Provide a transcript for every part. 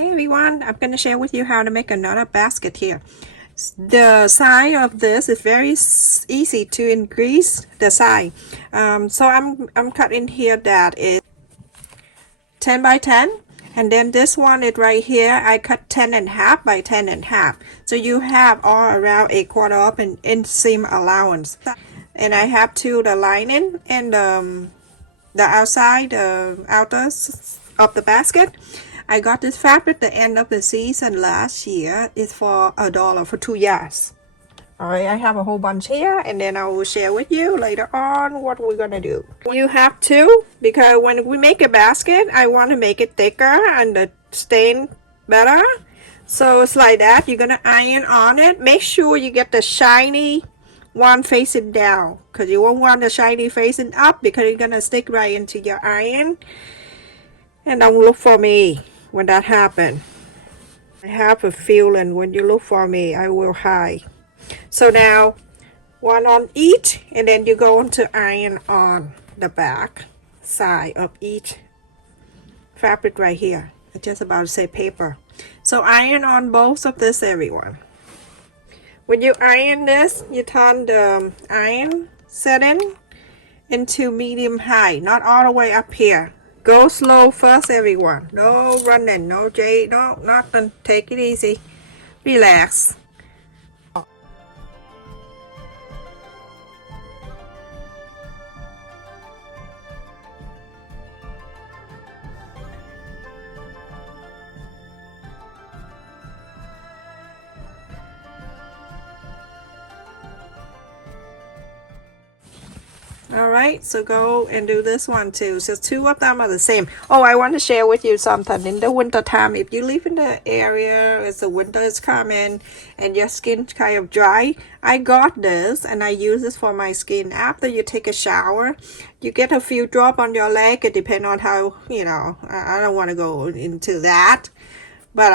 Hi everyone, I'm going to share with you how to make another basket here. The size of this is very easy to increase the size. So I'm cutting here that is 10 by 10, and then this one is right here. I cut 10.5 by 10.5. So you have all around a quarter of an inch seam allowance. And I have the lining and the outside, outers of the basket. I got this fabric the end of the season last year. It's for $1 for 2 yards. Alright, I have a whole bunch here, and then I will share with you later on what we're gonna do. You have to, because when we make a basket, I want to make it thicker and the stain better. So it's like that. You're gonna iron on it. Make sure you get the shiny one facing down, because you won't want the shiny facing up, because it's gonna stick right into your iron. And don't look for me when that happens. I have a feeling when you look for me, I will hide. So now, one on each, and then you're going to iron on the back side of each fabric right here. I just about to say paper. So iron on both of this, everyone. When you iron this, you turn the iron setting into medium high, not all the way up here. Go slow first, everyone. No running, no nothing. Take it easy. Relax. Alright, so go and do this one too. So 2 of them are the same. Oh, I want to share with you something. In the winter time, if you live in the area as the winter is coming and your skin kind of dry, I got this and I use this for my skin. After you take a shower, you get a few drops on your leg. It depends on how, I don't want to go into that. But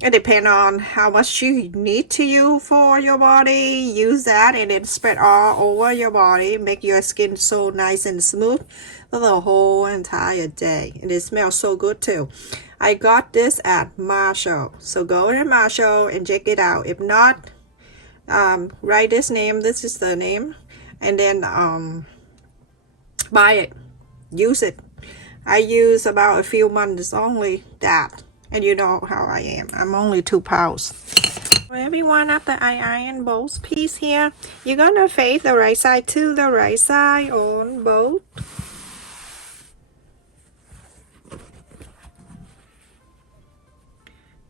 it depends on how much you need to use for your body. Use that and then spread all over your body. Make your skin so nice and smooth for the whole entire day. And it smells so good too. I got this at Marshall. So go to Marshall and check it out. If not, write this name. This is the name. And then buy it. Use it. I use about a few months only that. And you know how I am. I'm only 2 pounds. For everyone, after I iron both pieces here, you're gonna face the right side to the right side on both.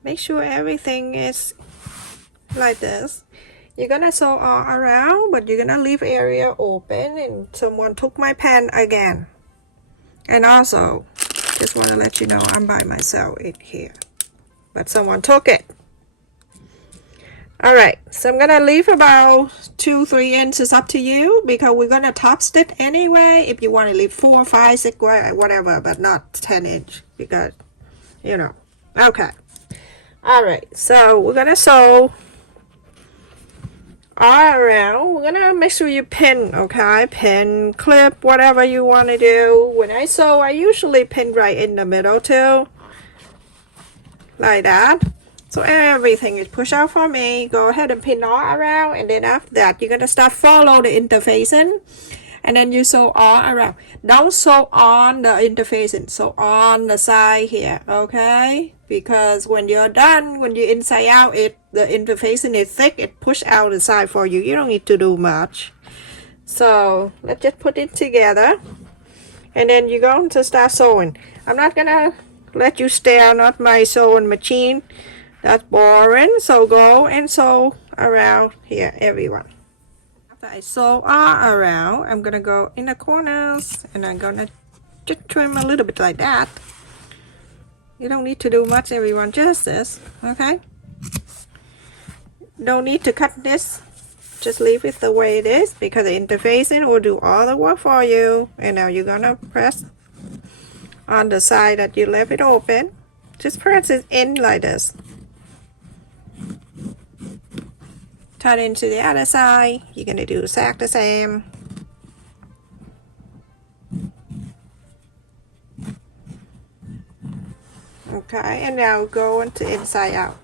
Make sure everything is like this. You're gonna sew all around, but you're gonna leave area open. And someone took my pen again. And also, just want to let you know I'm by myself in here, but someone took it. Alright, so I'm gonna leave about 2-3 inches, up to you, because we're gonna top stitch anyway. If you want to leave 4, 5, 6, whatever, but not 10 inch, because okay. Alright, so we're gonna sew all around. We're gonna make sure you pin, okay? Pin, clip, whatever you want to do. When I sew, I usually pin right in the middle too, like that. So everything is pushed out for me. Go ahead and pin all around, and then after that, you're gonna start follow the interfacing, and then you sew all around. Don't sew on the interfacing, sew on the side here, okay? Because when you're done, when you're inside out, the interfacing is thick, it push out the side for you. You don't need to do much. So let's just put it together, and then you're going to start sewing. I'm not gonna let you stare at my sewing machine. That's boring. So go and sew around here, everyone. After I sew all around, I'm gonna go in the corners, and I'm gonna just trim a little bit like that. You don't need to do much, everyone, just this, okay? Don't need to cut this. Just leave it the way it is, because the interfacing will do all the work for you. And now you're gonna press on the side that you left it open. Just press it in like this. Turn into the other side. You're gonna do exactly the same. Okay, and now go into inside out.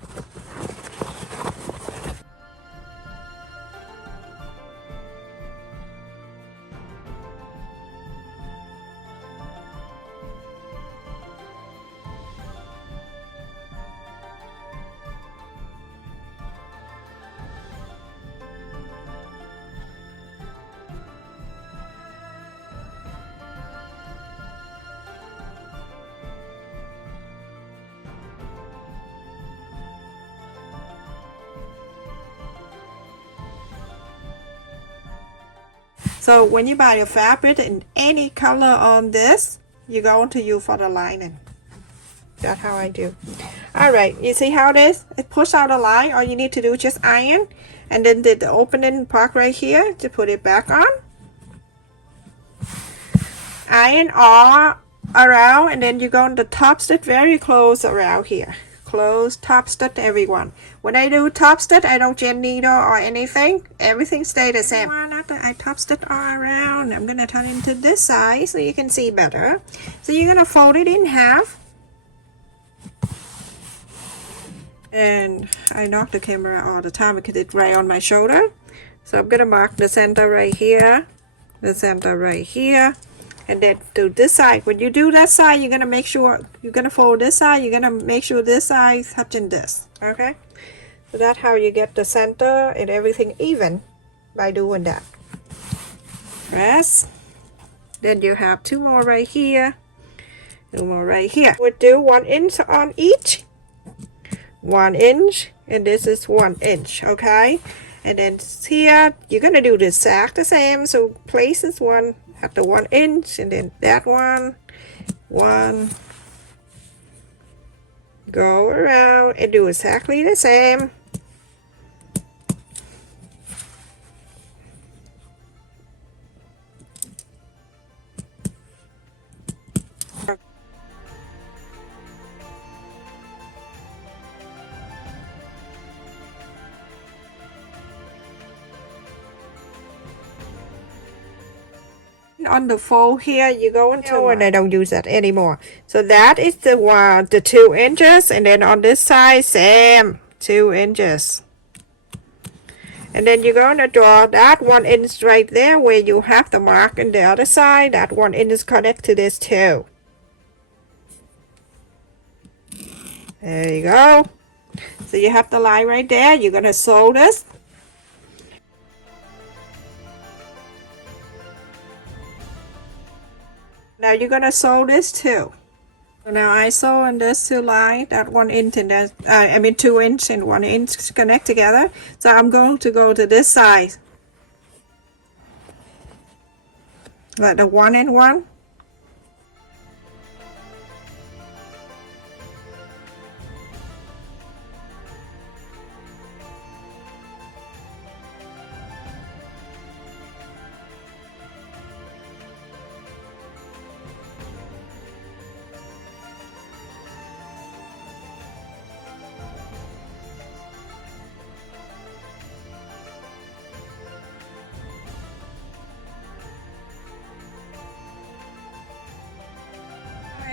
So when you buy a fabric in any color on this, you're going to use for the lining. That's how I do. Alright, you see how it is? It pushes out a line. All you need to do is just iron. And then the opening part right here to put it back on. Iron all around, and then you're going to top stitch very close around here. Close, top stitch everyone. When I do top stitch, I don't jet needle or anything. Everything stays the same. After I top stitch all around, I'm gonna turn into this side so you can see better. So you're gonna fold it in half. And I knock the camera all the time because it's right on my shoulder. So I'm gonna mark the center right here, the center right here. And then do this side. When you do that side, you're gonna make sure you're gonna fold this side. You're gonna make sure this side is touching this. Okay, so that's how you get the center and everything even by doing that. Press. Then you have two more right here, two more right here. We'll do 1 inch on each. 1 inch, and this is 1 inch. Okay, and then here you're gonna do the exact the same. So place this one at the 1 inch, and then that one, go around and do exactly the same. On the fold here, you go into and I don't use that anymore. So that is the one, the 2 inches, and then on this side, same 2 inches. And then you're going to draw that 1 inch right there where you have the mark on the other side. That 1 inch is connected to this too. There you go. So you have the line right there. You're going to sew this. Now you're gonna sew this too. So now I sew on this 2 line, that 1 inch and then 2 inch and 1 inch connect together. So I'm going to go to this side, like the 1 and 1.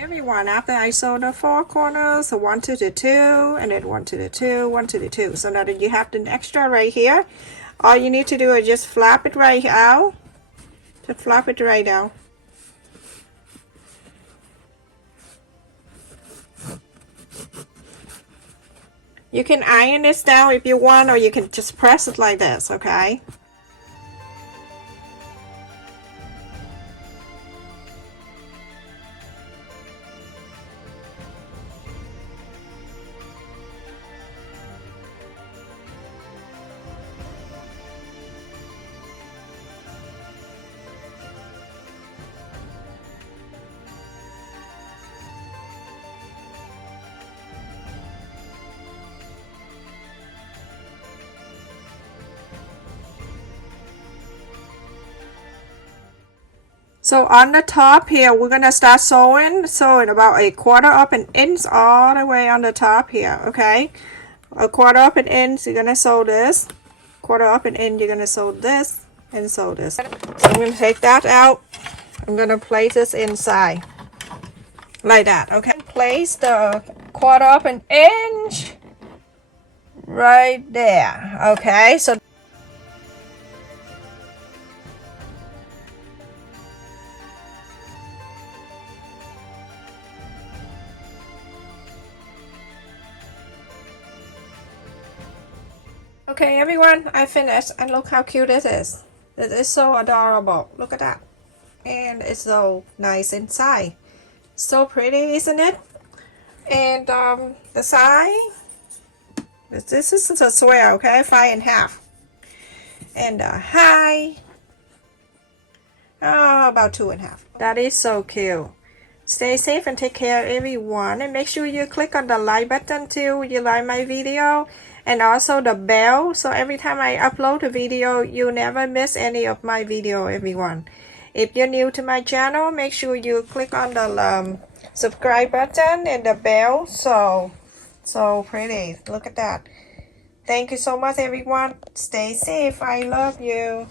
Everyone, after I sew the 4 corners, so 1 to the 2, and then 1 to the 2, 1 to the 2. So now that you have the extra right here, all you need to do is just flap it right out. Just flap it right out. You can iron this down if you want, or you can just press it like this, okay? So on the top here, we're gonna start sewing about a 1/4 of an inch all the way on the top here, okay? A 1/4 of an inch, you're gonna sew this. 1/4 of an inch, you're gonna sew this and sew this. So I'm gonna take that out. I'm gonna place this inside like that, okay? Place the quarter of an inch right there. Okay, so okay everyone, I finished, and look how cute this is. This is so adorable. Look at that. And it's so nice inside. So pretty, isn't it? And the side, this is a square, okay, 5.5. And the high, about 2.5. That is so cute. Stay safe and take care everyone, and make sure you click on the like button too you like my video, and also the bell, so every time I upload a video you never miss any of my video everyone. If you're new to my channel, make sure you click on the subscribe button and the bell. So pretty, look at that. Thank you so much everyone. Stay safe, I love you.